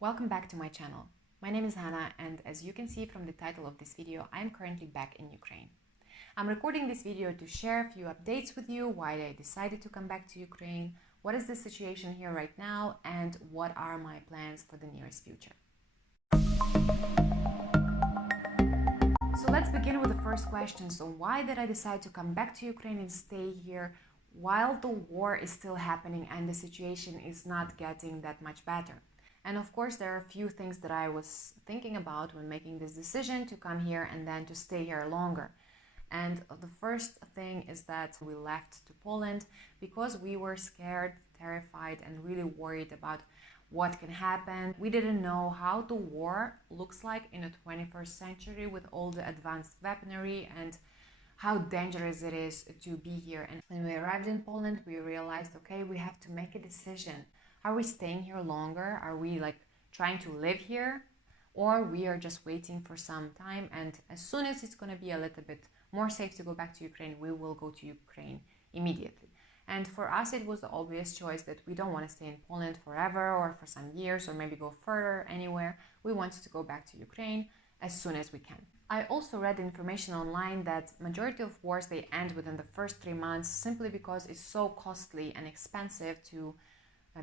Welcome back to my channel. My name is Hannah, and as you can see from the title of this video, I am currently back in Ukraine. I'm recording this video to share a few updates with you, why I decided to come back to Ukraine, what is the situation here right now, and what are my plans for the nearest future. So let's begin with the first question. So why did I decide to come back to Ukraine and stay here while the war is still happening and the situation is not getting that much better? And of course, there are a few things that I was thinking about when making this decision to come here and then to stay here longer. And the first thing is that we left to Poland because we were scared, terrified, and really worried about what can happen. We didn't know how the war looks like in the 21st century with all the advanced weaponry and how dangerous it is to be here. And when we arrived in Poland, we realized, okay, we have to make a decision. Are we staying here longer? Are we trying to live here? Or we are just waiting for some time, and as soon as it's going to be a little bit more safe to go back to Ukraine, we will go to Ukraine immediately. And for us, it was the obvious choice that we don't want to stay in Poland forever or for some years or maybe go further anywhere. We wanted to go back to Ukraine as soon as we can. I also read information online that majority of wars, they end within the first 3 months simply because it's so costly and expensive to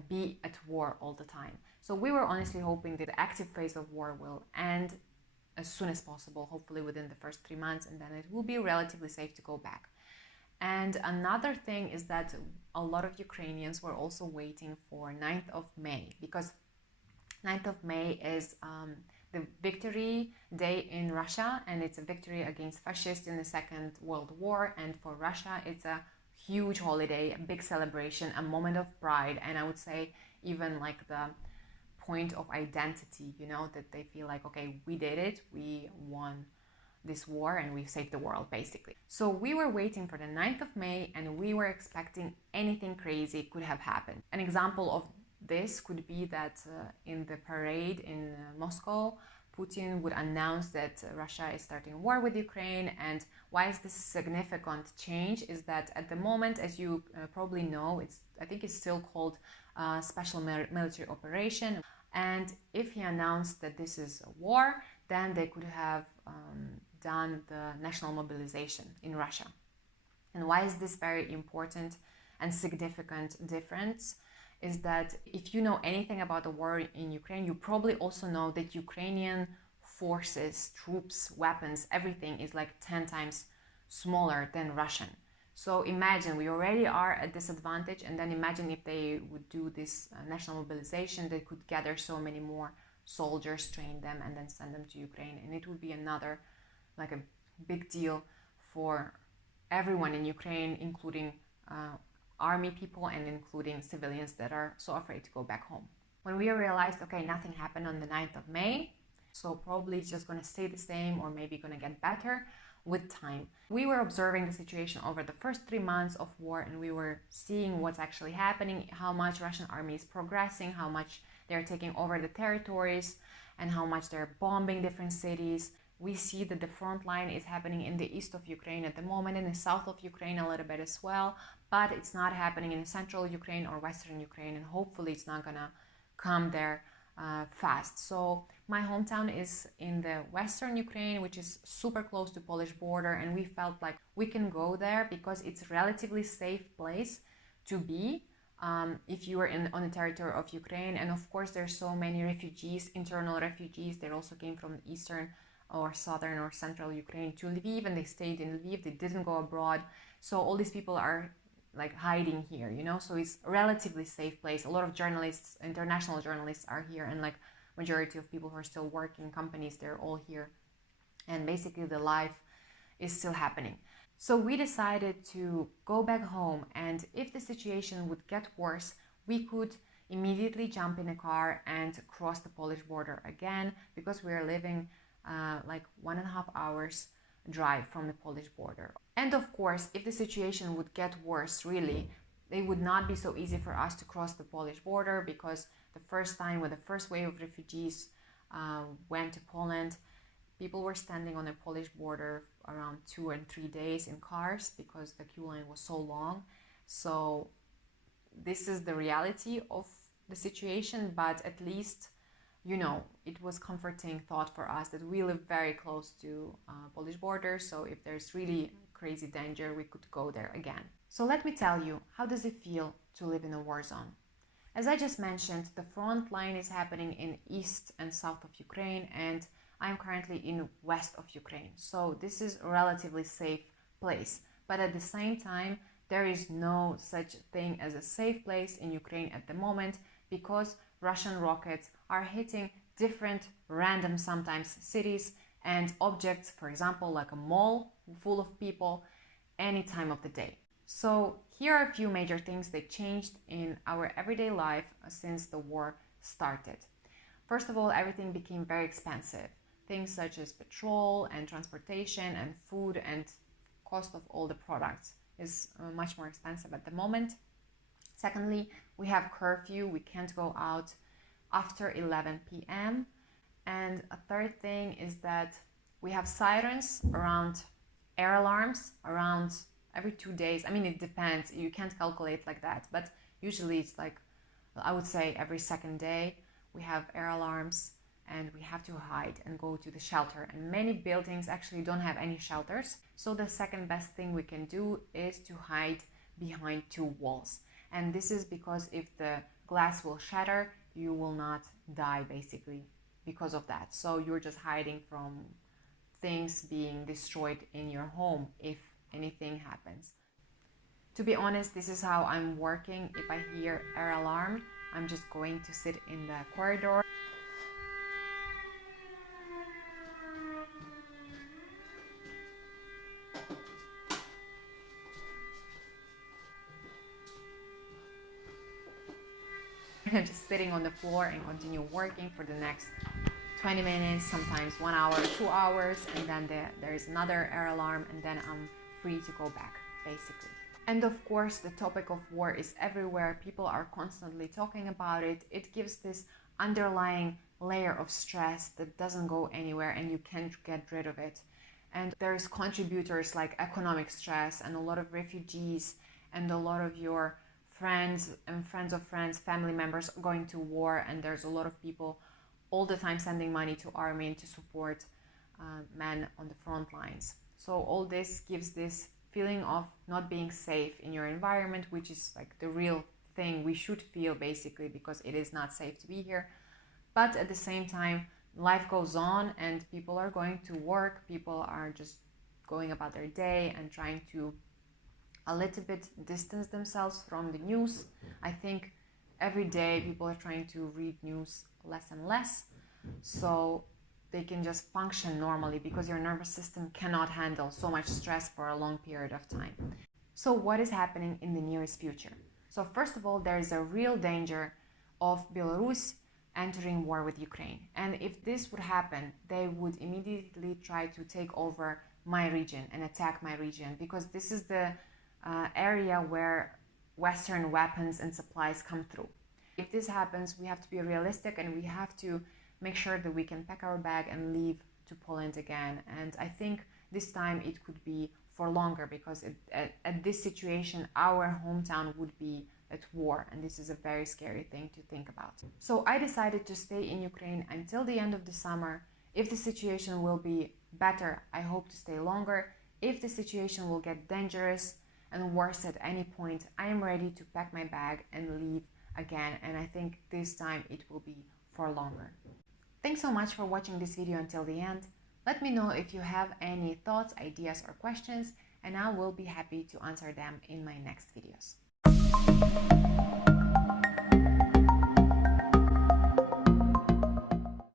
be at war all the time. So we were honestly hoping that the active phase of war will end as soon as possible, hopefully within the first 3 months, and then it will be relatively safe to go back. And another thing is that a lot of Ukrainians were also waiting for 9th of May, because 9th of May is the victory day in Russia, and it's a victory against fascists in the Second World War, and for Russia it's a huge holiday, a big celebration, a moment of pride, and I would say even like the point of identity, that they feel like, okay, we did it, we won this war and we saved the world, basically. So we were waiting for the 9th of May and we were expecting anything crazy could have happened. An example of this could be that in the parade in Moscow, Putin would announce that Russia is starting a war with Ukraine. And why is this a significant change is that at the moment, as you probably know, I think it's still called special military operation. And if he announced that this is a war, then they could have done the national mobilization in Russia. And why is this very important and significant difference? Is that if you know anything about the war in Ukraine, you probably also know that Ukrainian forces, troops, weapons, everything is like 10 times smaller than Russian. So imagine we already are at disadvantage, and then imagine if they would do this national mobilization, they could gather so many more soldiers, train them, and then send them to Ukraine. And it would be another, like a big deal for everyone in Ukraine, including army people and including civilians that are so afraid to go back home. When we realized, okay, nothing happened on the 9th of May, so probably it's just going to stay the same or maybe going to get better with time. We were observing the situation over the first 3 months of war, and we were seeing what's actually happening, how much Russian army is progressing, how much they're taking over the territories, and how much they're bombing different cities. We see that the front line is happening in the east of Ukraine at the moment, in the south of Ukraine a little bit as well, but it's not happening in central Ukraine or western Ukraine, and hopefully it's not gonna come there fast. So my hometown is in the western Ukraine, which is super close to Polish border, and we felt like we can go there because it's a relatively safe place to be if you are on the territory of Ukraine. And of course there's so many refugees, internal refugees. They also came from eastern or southern or central Ukraine to Lviv, and they stayed in Lviv, they didn't go abroad. So all these people are like hiding here, so it's a relatively safe place. A lot of journalists, international journalists are here, and like majority of people who are still working, companies, they're all here, and basically the life is still happening. So we decided to go back home, and if the situation would get worse, we could immediately jump in a car and cross the Polish border again, because we are living like 1.5 hours drive from the Polish border. And of course, if the situation would get worse, really, it would not be so easy for us to cross the Polish border, because the first time when the first wave of refugees went to Poland, people were standing on the Polish border around 2 and 3 days in cars because the queue line was so long. So this is the reality of the situation, but at least it was comforting thought for us that we live very close to Polish border, so if there's really crazy danger, we could go there again. So let me tell you, how does it feel to live in a war zone? As I just mentioned, the front line is happening in east and south of Ukraine, and I'm currently in west of Ukraine. So this is a relatively safe place. But at the same time, there is no such thing as a safe place in Ukraine at the moment, because Russian rockets are hitting different random sometimes cities and objects, for example, like a mall full of people, any time of the day. So here are a few major things that changed in our everyday life since the war started. First of all, everything became very expensive. Things such as petrol and transportation and food and cost of all the products is much more expensive at the moment. Secondly, we have curfew. We can't go out after 11 p.m. And a third thing is that we have sirens around, air alarms around every 2 days. I mean, it depends. You can't calculate like that, but usually it's like, I would say every second day we have air alarms, and we have to hide and go to the shelter. And many buildings actually don't have any shelters. So the second best thing we can do is to hide behind two walls. And this is because if the glass will shatter, you will not die basically because of that. So you're just hiding from things being destroyed in your home if anything happens. To be honest, this is how I'm working. If I hear air alarm, I'm just going to sit in the corridor. I'm just sitting on the floor and continue working for the next 20 minutes, sometimes 1 hour, 2 hours, and then there is another air alarm, and then I'm free to go back, basically. And of course, the topic of war is everywhere. People are constantly talking about it. It gives this underlying layer of stress that doesn't go anywhere, and you can't get rid of it. And there's contributors like economic stress and a lot of refugees and a lot of your friends and friends of friends, family members going to war, and there's a lot of people all the time sending money to army to support men on the front lines. So all this gives this feeling of not being safe in your environment, which is like the real thing we should feel basically, because it is not safe to be here. But at the same time, life goes on and people are going to work, people are just going about their day and trying to a little bit distance themselves from the news. I think every day people are trying to read news less and less, so they can just function normally, because your nervous system cannot handle so much stress for a long period of time. So what is happening in the nearest future? So first of all, there is a real danger of Belarus entering war with Ukraine. And if this would happen, they would immediately try to take over my region and attack my region, because this is the area where Western weapons and supplies come through. If this happens, we have to be realistic and we have to make sure that we can pack our bag and leave to Poland again. And I think this time it could be for longer, because at this situation, our hometown would be at war. And this is a very scary thing to think about. So I decided to stay in Ukraine until the end of the summer. If the situation will be better, I hope to stay longer. If the situation will get dangerous and worse at any point, I am ready to pack my bag and leave again. And I think this time it will be for longer. Thanks so much for watching this video until the end. Let me know if you have any thoughts, ideas, or questions, and I will be happy to answer them in my next videos.